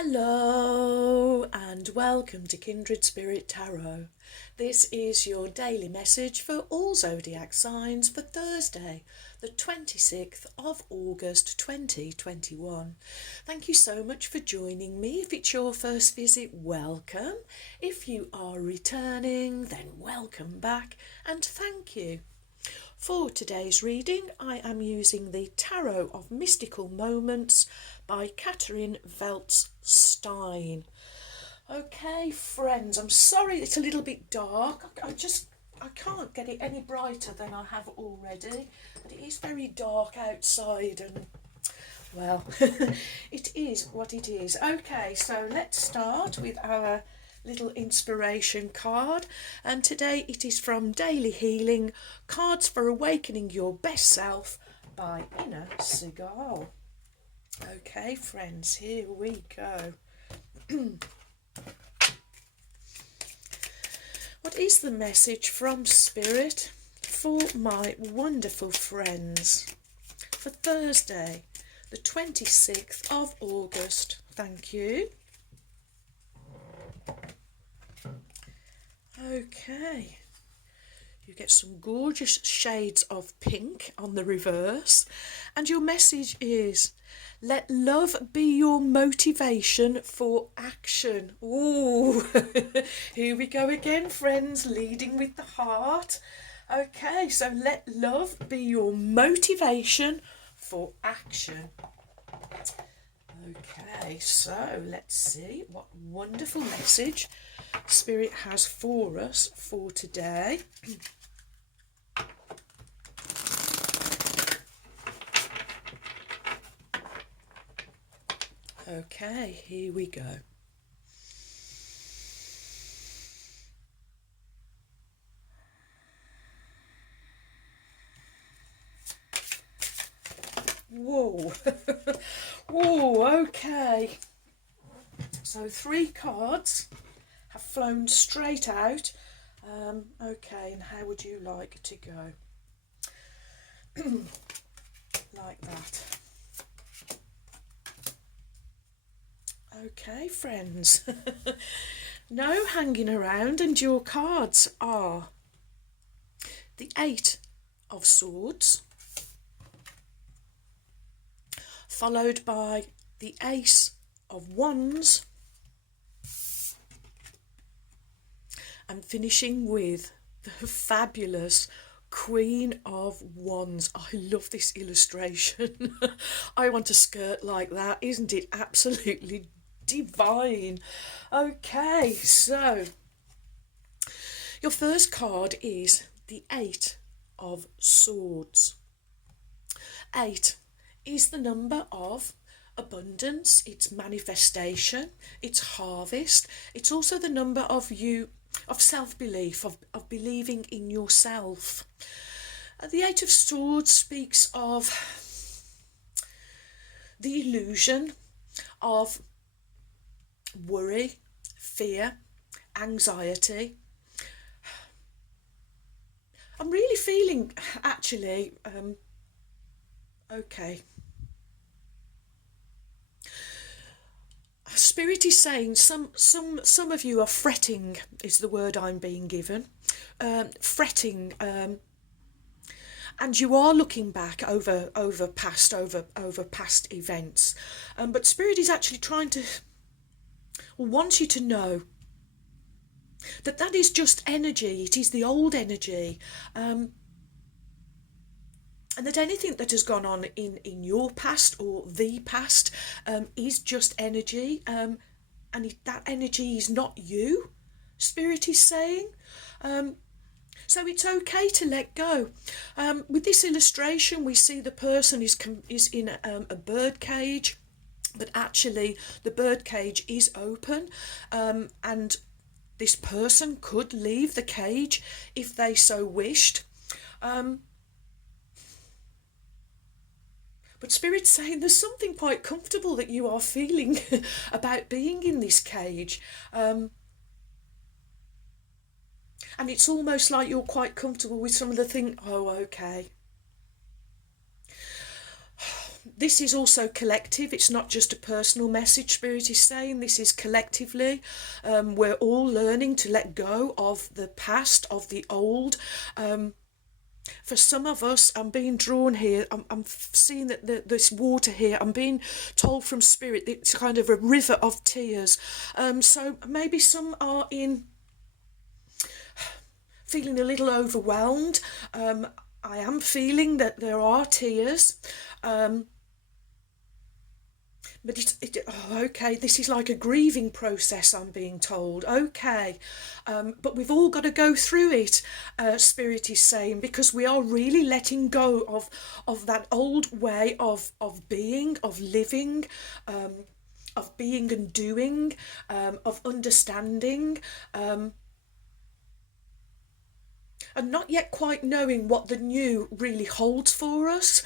Hello and welcome to Kindred Spirit Tarot. This is your daily message for all zodiac signs for Thursday, the 26th of August 2021. Thank you so much for joining me. If it's your first visit, welcome. If you are returning, then welcome back and thank you. For today's reading, I am using the Tarot of Mystical Moments by Catherine Veltz-Stein. Okay, friends, I'm sorry it's a little bit dark. I can't get it any brighter than I have already. But it is very dark outside and, well, it is what it is. Okay, so let's start with our little inspiration card, and today it is from Daily Healing, Cards for Awakening Your Best Self by Inner Cigar. Okay, friends, here we go. What is the message from Spirit for my wonderful friends for Thursday, the 26th of August? Thank you. Okay, you get some gorgeous shades of pink on the reverse, and your message is, let love be your motivation for action. Ooh, here we go again, friends, leading with the heart. Okay, so let love be your motivation for action. Okay, so let's see what wonderful message Spirit has for us for today. Okay, here we go. Whoa. Whoa, okay. So 3 cards have flown straight out. Okay, and how would you like to go? Like that. Okay, friends. No hanging around, and your cards are the 8 of Swords, followed by the Ace of Wands, and finishing with the fabulous Queen of Wands. I love this illustration. I want a skirt like that. Isn't it absolutely divine? Okay, so your first card is the 8 of Swords. 8 is the number of abundance, it's manifestation, it's harvest. It's also the number of self-belief, of believing in yourself. The 8 of Swords speaks of the illusion of worry, fear, anxiety. I'm really feeling, actually, okay. Spirit is saying some of you are fretting, is the word I'm being given. Fretting, and you are looking back over past events. But Spirit is actually wants you to know that is just energy. It is the old energy. And that anything that has gone on in your past or the past is just energy, and that energy is not you, Spirit is saying. So it's okay to let go. With this illustration, we see the person is in a bird cage, but actually the bird cage is open, and this person could leave the cage if they so wished. But Spirit's saying there's something quite comfortable that you are feeling about being in this cage. And it's almost like you're quite comfortable with some of the things. Oh, okay. This is also collective. It's not just a personal message. Spirit is saying this is collectively. We're all learning to let go of the past, of the old. For some of us, I'm being drawn here. I'm seeing that this water here. I'm being told from Spirit that it's kind of a river of tears. So maybe some are feeling a little overwhelmed. I am feeling that there are tears. But okay, this is like a grieving process, I'm being told. Okay, but we've all got to go through it, Spirit is saying, because we are really letting go of that old way of being, of living, of being and doing, of understanding, and not yet quite knowing what the new really holds for us.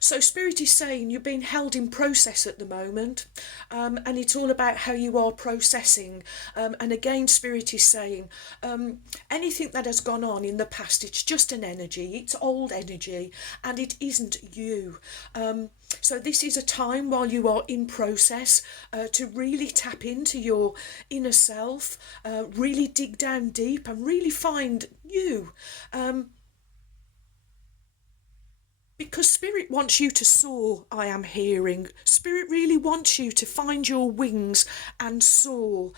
So Spirit is saying you're being held in process at the moment, and it's all about how you are processing. And again, Spirit is saying anything that has gone on in the past, it's just an energy, it's old energy, and it isn't you. So this is a time while you are in process to really tap into your inner self, really dig down deep and really find you. Because Spirit wants you to soar, I am hearing. Spirit really wants you to find your wings and soar.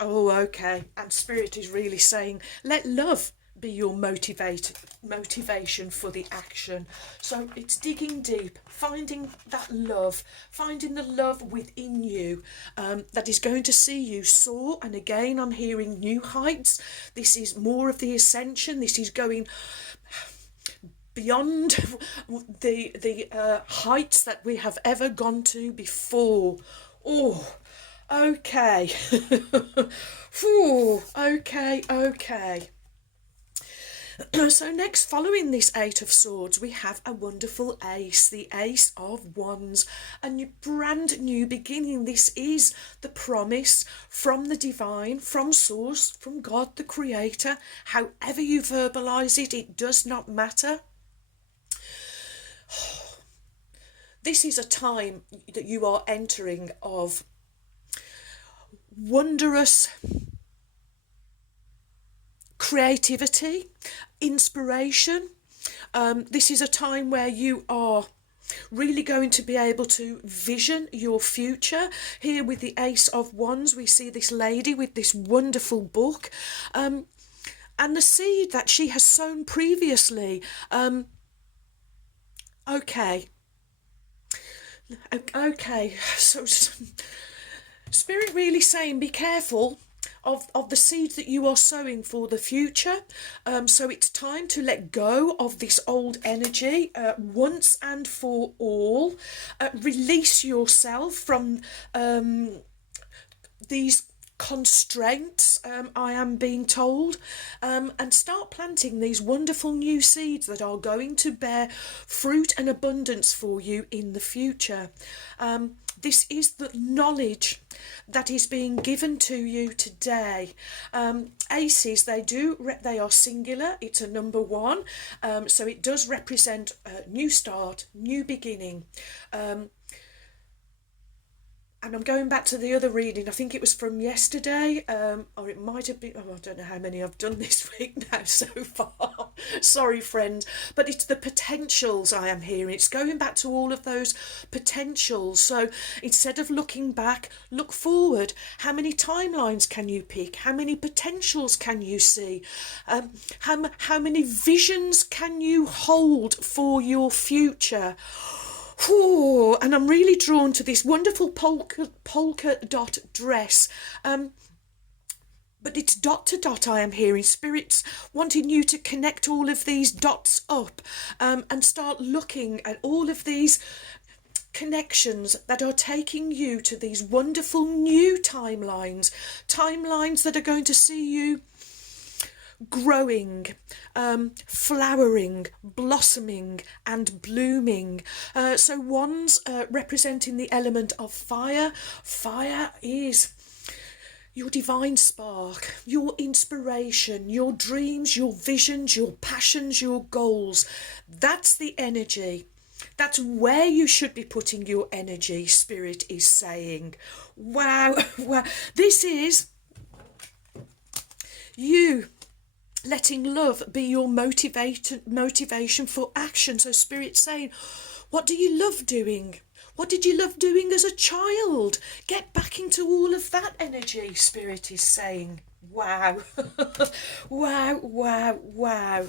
Okay. And Spirit is really saying, let love be your motivation for the action. So it's digging deep, finding that love, finding the love within you that is going to see you soar. And again, I'm hearing new heights. This is more of the ascension. This is going beyond the heights that we have ever gone to before. Okay. Okay. So next, following this Eight of Swords, we have a wonderful ace, the Ace of Wands, a brand new beginning. This is the promise from the divine, from Source, from God, the Creator. However you verbalise it, it does not matter. This is a time that you are entering of wondrous creativity, inspiration. This is a time where you are really going to be able to vision your future. Here with the Ace of Wands, we see this lady with this wonderful book, and the seed that she has sown previously. Okay, so Spirit really saying be careful of the seeds that you are sowing for the future. So it's time to let go of this old energy once and for all. Release yourself from these constraints, I am being told, and start planting these wonderful new seeds that are going to bear fruit and abundance for you in the future. This is the knowledge that is being given to you today. Aces, they are singular. It's a number one, so it does represent a new start, new beginning. And I'm going back to the other reading. I think it was from yesterday, or it might have been. I don't know how many I've done this week now so far. Sorry, friends. But it's the potentials I am hearing. It's going back to all of those potentials. So instead of looking back, look forward. How many timelines can you pick? How many potentials can you see? How many visions can you hold for your future? And I'm really drawn to this wonderful polka dot dress. But it's dot to dot I am hearing. Spirits wanting you to connect all of these dots up and start looking at all of these connections that are taking you to these wonderful new timelines that are going to see you growing, flowering, blossoming and blooming. So wands representing the element of fire. Fire is your divine spark, your inspiration, your dreams, your visions, your passions, your goals. That's the energy. That's where you should be putting your energy, Spirit is saying. Wow, wow. This is you letting love be your motivation for action. So Spirit's saying, what do you love doing? What did you love doing as a child? Get back into all of that energy, Spirit is saying. Wow. Wow, wow, wow.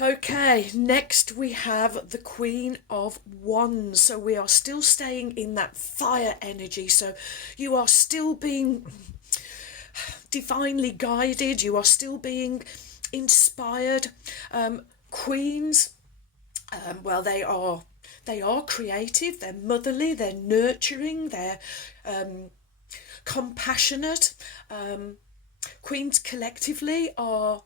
Okay, next we have the Queen of Wands. So we are still staying in that fire energy. So you are still being divinely guided. You are still being inspired. Queens, well, they are creative, they're motherly, they're nurturing, they're compassionate. Queens collectively are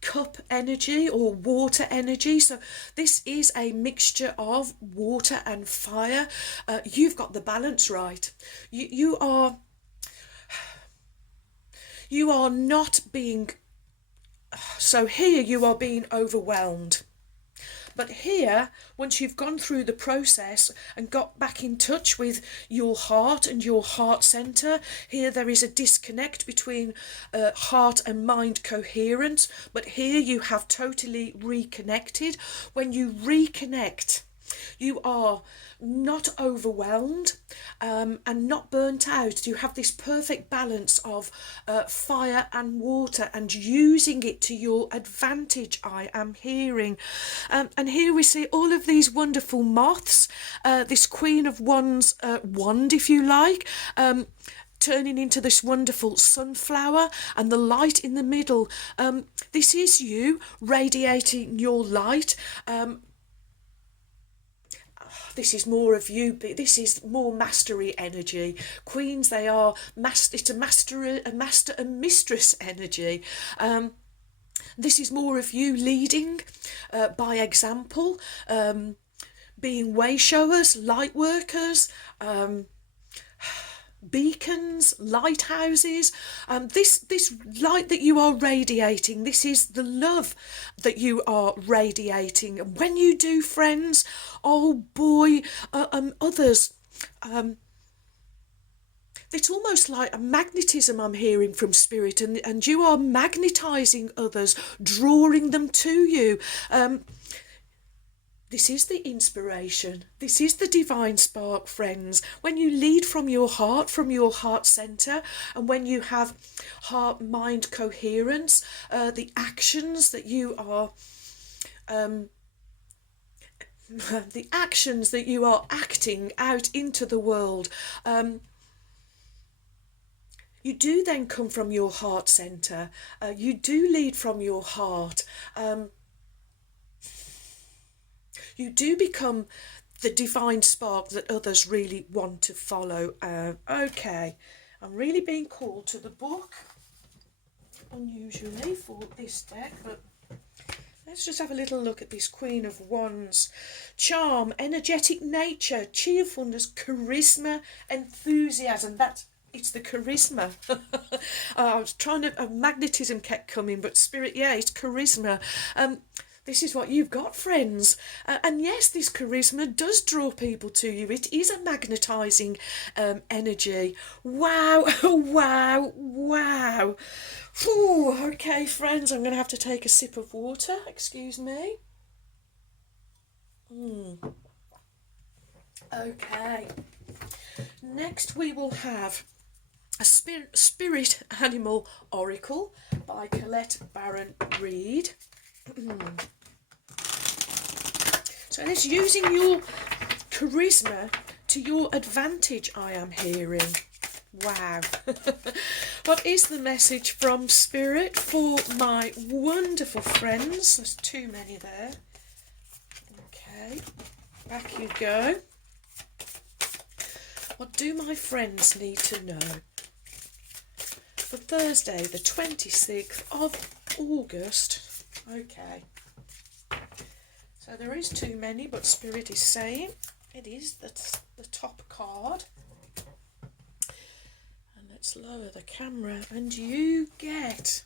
cup energy or water energy. So this is a mixture of water and fire. You've got the balance right. You are not being, so here you are being overwhelmed. But here, once you've gone through the process and got back in touch with your heart and your heart centre, here there is a disconnect between heart and mind coherence, but here you have totally reconnected. When you reconnect, you are not overwhelmed and not burnt out. You have this perfect balance of fire and water and using it to your advantage, I am hearing. And here we see all of these wonderful moths, this Queen of Wands wand, if you like, turning into this wonderful sunflower, and the light in the middle. This is you radiating your light. This is more of you. This is more mastery energy. Queens, they are it's a master and mistress energy. This is more of you leading by example, being way showers, light workers, beacons, lighthouses. This light that you are radiating, this is the love that you are radiating. And when you do, friends, oh boy, others, it's almost like a magnetism I'm hearing from Spirit, and you are magnetizing others, drawing them to you. This is the inspiration. This is the divine spark, friends. When you lead from your heart centre, and when you have heart-mind coherence, the actions that you are acting out into the world, you do then come from your heart centre. You do lead from your heart. You do become the divine spark that others really want to follow. Okay, I'm really being called to the book, unusually for this deck, but let's just have a little look at this Queen of Wands. Charm, energetic nature, cheerfulness, charisma, enthusiasm. It's the charisma. I was trying to, magnetism kept coming, but Spirit, yeah, it's charisma. This is what you've got, friends. And yes, this charisma does draw people to you. It is a magnetising energy. Wow, wow, wow. Whew, okay, friends, I'm going to have to take a sip of water. Excuse me. Okay. Next we will have a Spirit Animal Oracle by Colette Barron Reed. So it's using your charisma to your advantage, I am hearing. Wow. What is the message from Spirit for my wonderful friends? There's too many there. Okay, back you go. What do my friends need to know for Thursday, the 26th of August? Okay. So there is too many, but Spirit is saying it is the top card. Let's lower the camera and you get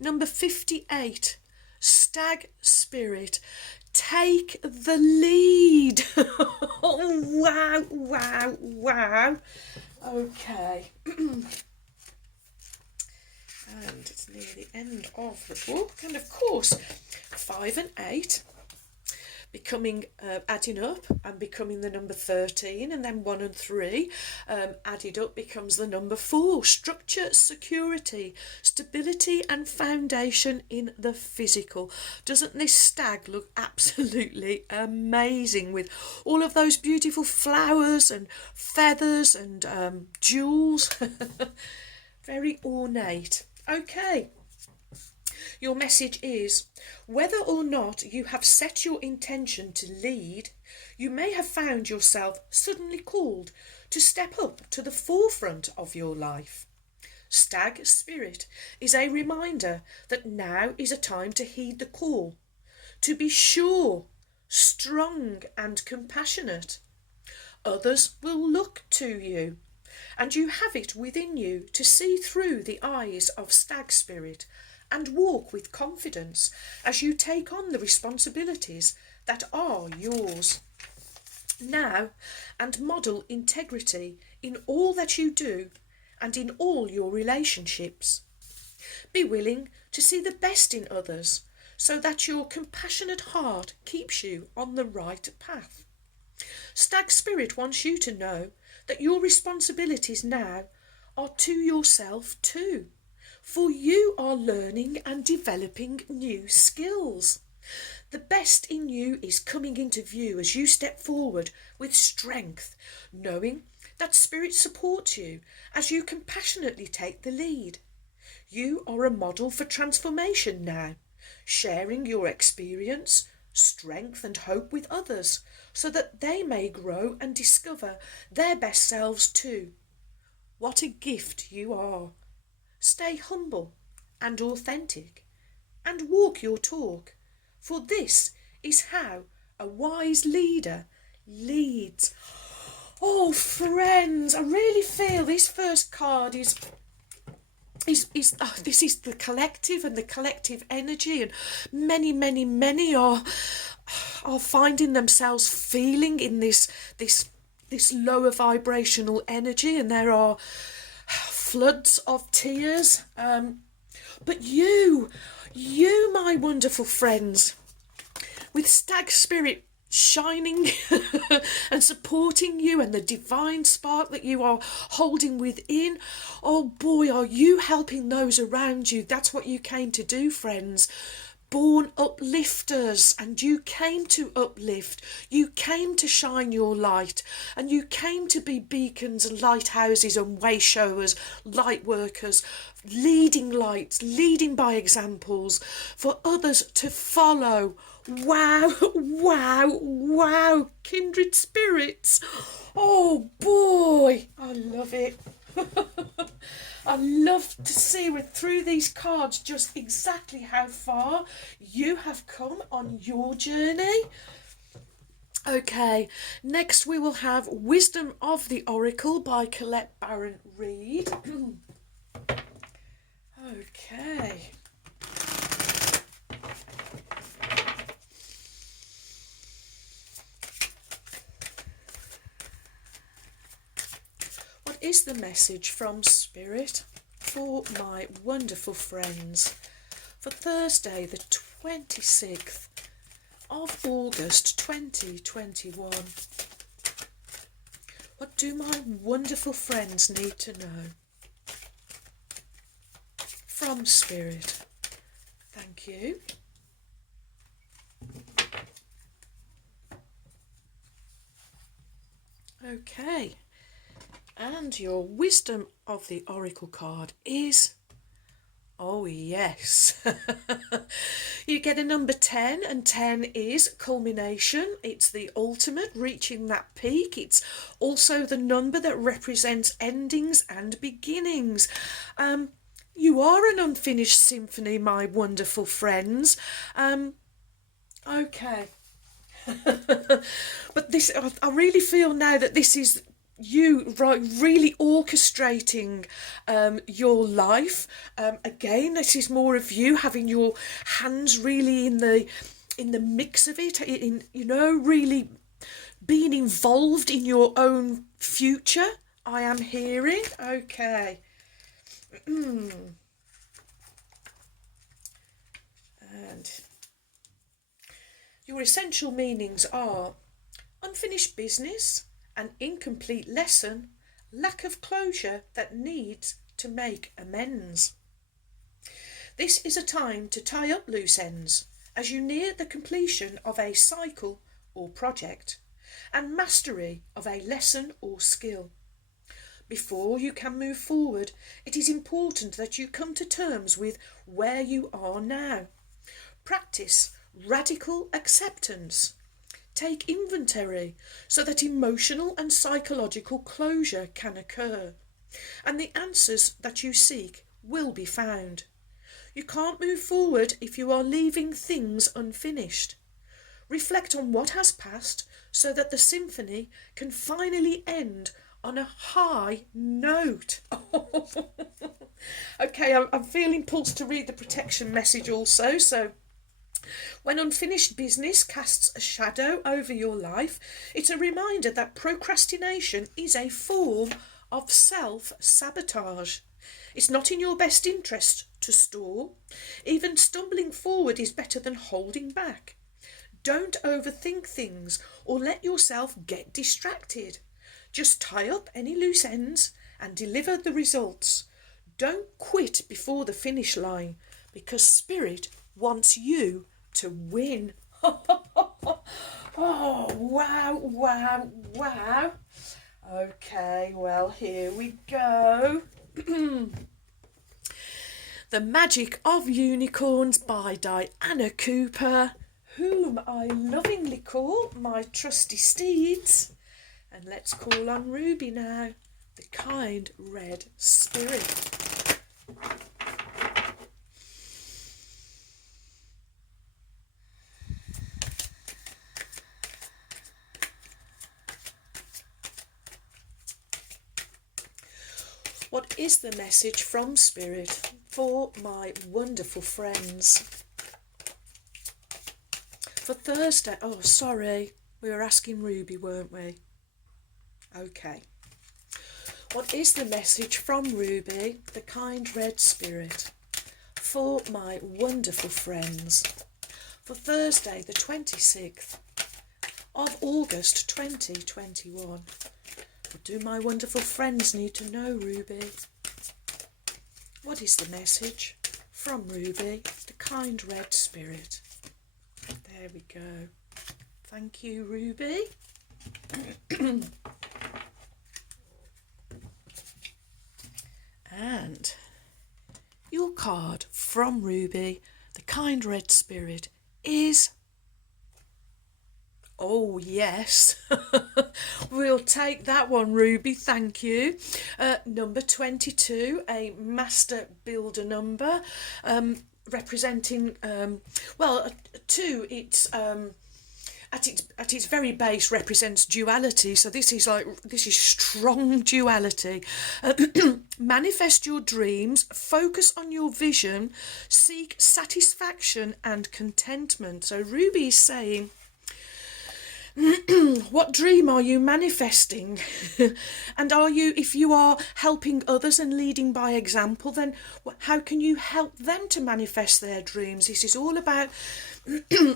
number 58, Stag Spirit. Take the lead. Oh, wow, wow, wow. Okay. And it's near the end of the book. And of course, 5 and 8 becoming adding up and becoming the number 13, and then 1 and 3 added up becomes the number 4. Structure, security, stability and foundation in the physical. Doesn't this stag look absolutely amazing with all of those beautiful flowers and feathers and jewels? Very ornate. Okay. Your message is, whether or not you have set your intention to lead, you may have found yourself suddenly called to step up to the forefront of your life. Stag Spirit is a reminder that now is a time to heed the call, to be sure, strong and compassionate. Others will look to you, and you have it within you to see through the eyes of Stag Spirit and walk with confidence as you take on the responsibilities that are yours now, and model integrity in all that you do and in all your relationships. Be willing to see the best in others so that your compassionate heart keeps you on the right path. Stag Spirit wants you to know that your responsibilities now are to yourself too, for you are learning and developing new skills. The best in you is coming into view as you step forward with strength, knowing that Spirit supports you as you compassionately take the lead. You are a model for transformation now, sharing your experience, strength and hope with others so that they may grow and discover their best selves too. What a gift you are. Stay humble and authentic and walk your talk, for this is how a wise leader leads. Oh, friends, I really feel this first card is this is the collective and the collective energy, and many are finding themselves feeling in this lower vibrational energy, and there are floods of tears. But you, my wonderful friends, with Stag Spirit shining and supporting you and the divine spark that you are holding within, oh boy, are you helping those around you. That's what you came to do, friends. Born uplifters, and you came to uplift, you came to shine your light, and you came to be beacons and lighthouses and way showers, light workers, leading lights, leading by examples for others to follow. Wow, wow, wow, kindred spirits. Oh boy, I love it. I love to see through these cards just exactly how far you have come on your journey. Okay, next we will have Wisdom of the Oracle by Colette Barron Reed. Okay. What is the message from Spirit for my wonderful friends for Thursday, the 26th of August 2021? What do my wonderful friends need to know from Spirit? Thank you. Okay. And your Wisdom of the Oracle card is, oh yes, you get a number 10, and 10 is culmination. It's the ultimate, reaching that peak. It's also the number that represents endings and beginnings. You are an unfinished symphony, my wonderful friends. Okay. But this, I really feel now that this is you really orchestrating your life. Again, this is more of you having your hands really in the mix of it, in really being involved in your own future. I am hearing. Okay. And your essential meanings are unfinished business, an incomplete lesson, lack of closure that needs to make amends. This is a time to tie up loose ends as you near the completion of a cycle or project and mastery of a lesson or skill. Before you can move forward, it is important that you come to terms with where you are now. Practice radical acceptance. Take inventory so that emotional and psychological closure can occur, and the answers that you seek will be found. You can't move forward if you are leaving things unfinished. Reflect on what has passed so that the symphony can finally end on a high note. Okay, I'm feeling pulsed to read the protection message also. So, when unfinished business casts a shadow over your life, it's a reminder that procrastination is a form of self-sabotage. It's not in your best interest to stall. Even stumbling forward is better than holding back. Don't overthink things or let yourself get distracted. Just tie up any loose ends and deliver the results. Don't quit before the finish line, because Spirit wants you to win. Oh, wow, wow, wow. Okay, well, here we go. The Magic of Unicorns by Diana Cooper, whom I lovingly call my trusty steeds. And let's call on Ruby now, the kind red spirit. What is the message from Spirit for my wonderful friends? For Thursday, oh sorry, we were asking Ruby, weren't we? Okay. What is the message from Ruby, the kind red spirit, for my wonderful friends? For Thursday, the 26th of August 2021. What do my wonderful friends need to know, Ruby? What is the message from Ruby, the kind red spirit? There we go. Thank you, Ruby. And your card from Ruby, the kind red spirit, is... Oh, yes. We'll take that one, Ruby. Thank you. Number 22, a master builder number, representing, two, it's... At its very base represents duality, so this is strong duality. Manifest your dreams, focus on your vision, seek satisfaction and contentment. So Ruby is saying, what dream are you manifesting? And if you are helping others and leading by example, then how can you help them to manifest their dreams? This is all about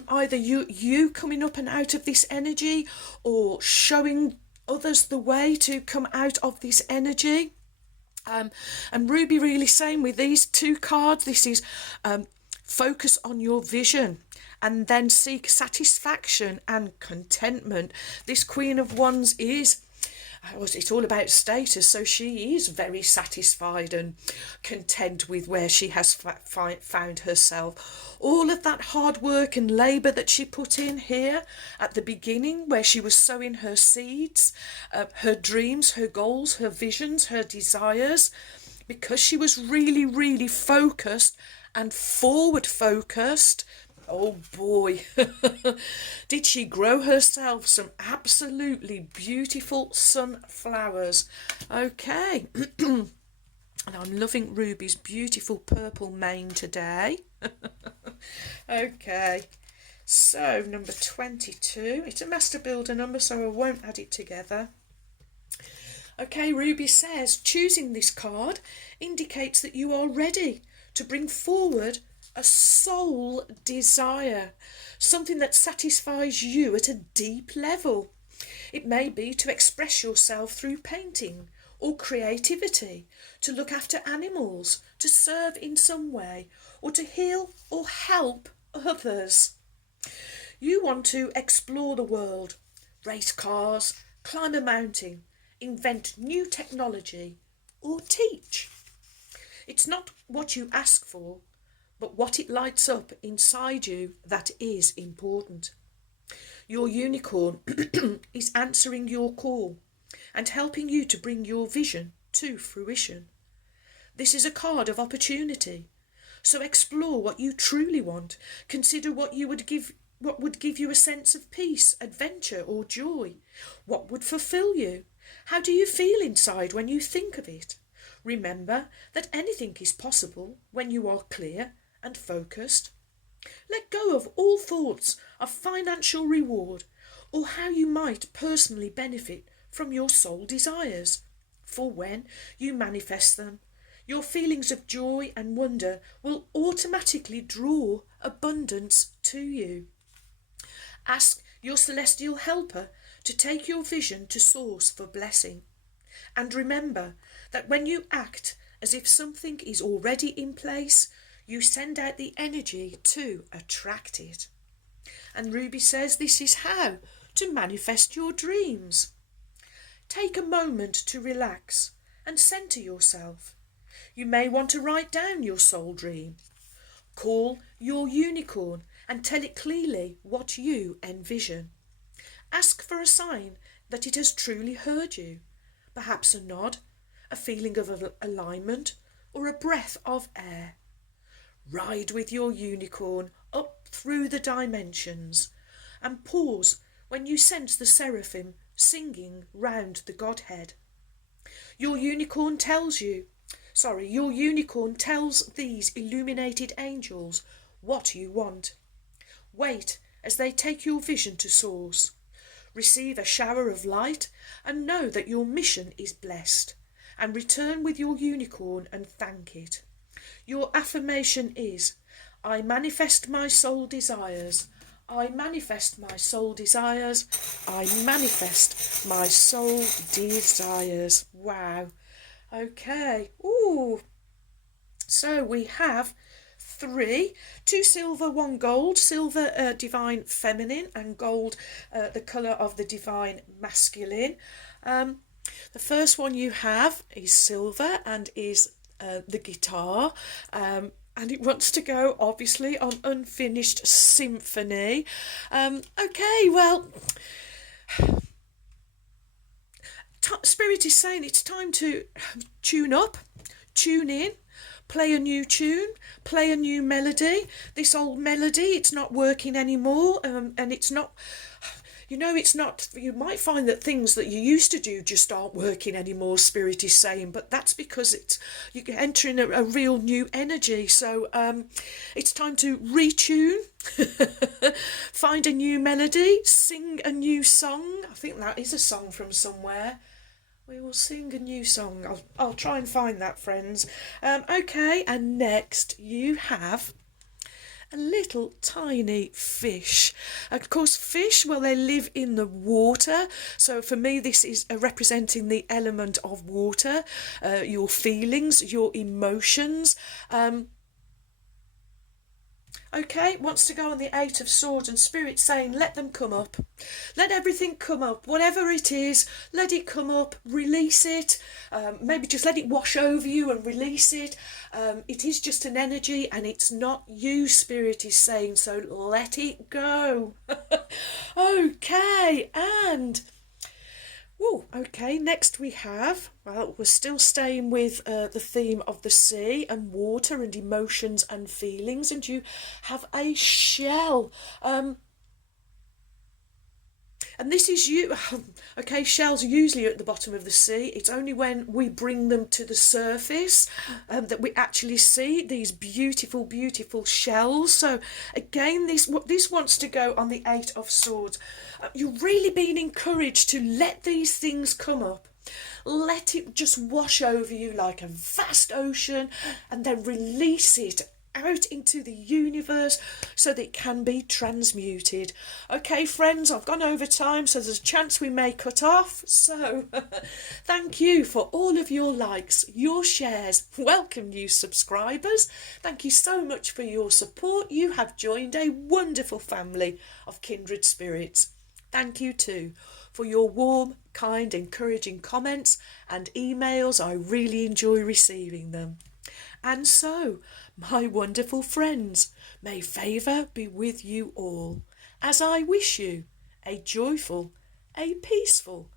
either you coming up and out of this energy, or showing others the way to come out of this energy. And Ruby really saying with these two cards, this is focus on your vision and then seek satisfaction and contentment. This Queen of Wands is... it's all about status, so she is very satisfied and content with where she has found herself. All of that hard work and labour that she put in here at the beginning, where she was sowing her seeds, her dreams, her goals, her visions, her desires, because she was really, really focused and forward focused. Oh boy, Did she grow herself some absolutely beautiful sunflowers? Okay. And I'm loving Ruby's beautiful purple mane today. Okay. So, number 22. It's a master builder number, so I won't add it together. Okay, Ruby says, choosing this card indicates that you are ready to bring forward a soul desire, something that satisfies you at a deep level. It may be to express yourself through painting or creativity, to look after animals, to serve in some way, or to heal or help others. You want to explore the world, race cars, climb a mountain, invent new technology, or teach. It's not what you ask for, but what it lights up inside you that is important. Your unicorn is answering your call and helping you to bring your vision to fruition. This is a card of opportunity, so explore what you truly want. Consider what would give you a sense of peace, adventure, or joy. What would fulfill you? How do you feel inside when you think of it? Remember that anything is possible when you are clear and focused. Let go of all thoughts of financial reward or how you might personally benefit from your soul desires. For when you manifest them, your feelings of joy and wonder will automatically draw abundance to you. Ask your celestial helper to take your vision to source for blessing. And remember that when you act as if something is already in place, you send out the energy to attract it. And Ruby says this is how to manifest your dreams. Take a moment to relax and centre yourself. You may want to write down your soul dream. Call your unicorn and tell it clearly what you envision. Ask for a sign that it has truly heard you. Perhaps a nod, a feeling of alignment, or a breath of air. Ride with your unicorn up through the dimensions and pause when you sense the seraphim singing round the Godhead. Your unicorn tells these illuminated angels what you want. Wait as they take your vision to source. Receive a shower of light and know that your mission is blessed, and return with your unicorn and thank it. Your affirmation is, I manifest my soul desires. I manifest my soul desires. I manifest my soul desires. Wow. Okay. Ooh. So we have 3, 2 silver, 1 gold. Silver, divine feminine, and gold, the colour of the divine masculine. The first one you have is silver and is the guitar. And it wants to go, obviously, on Unfinished Symphony. Okay, well, Spirit is saying it's time to tune up, tune in, play a new tune, play a new melody. This old melody, it's not working anymore, and it's not... it's not, you might find that things that you used to do just aren't working anymore, Spirit is saying, but that's because you're entering a real new energy. So it's time to retune, find a new melody, sing a new song. I think that is a song from somewhere. We will sing a new song. I'll try and find that, friends. Okay, and next you have a little tiny fish. Of course, fish, well, they live in the water. So for me, this is representing the element of water, your feelings, your emotions. Okay, wants to go on the 8 of Swords, and Spirit saying, let them come up. Let everything come up. Whatever it is, let it come up, release it. Maybe just let it wash over you and release it. It is just an energy and it's not you, Spirit is saying, so let it go. Okay, and... okay, next we have, well, we're still staying with the theme of the sea and water and emotions and feelings, and you have a shell. And this is you. Okay, shells are usually at the bottom of the sea. It's only when we bring them to the surface that we actually see these beautiful, beautiful shells. So again, this wants to go on the Eight of Swords. You're really being encouraged to let these things come up. Let it just wash over you like a vast ocean, and then release it out into the universe so that it can be transmuted. Okay, friends, I've gone over time, so there's a chance we may cut off. So thank you for all of your likes, your shares. Welcome, new subscribers. Thank you so much for your support. You have joined a wonderful family of kindred spirits. Thank you too for your warm, kind, encouraging comments and emails. I really enjoy receiving them. And so, my wonderful friends, may favour be with you all, as I wish you a joyful, a peaceful,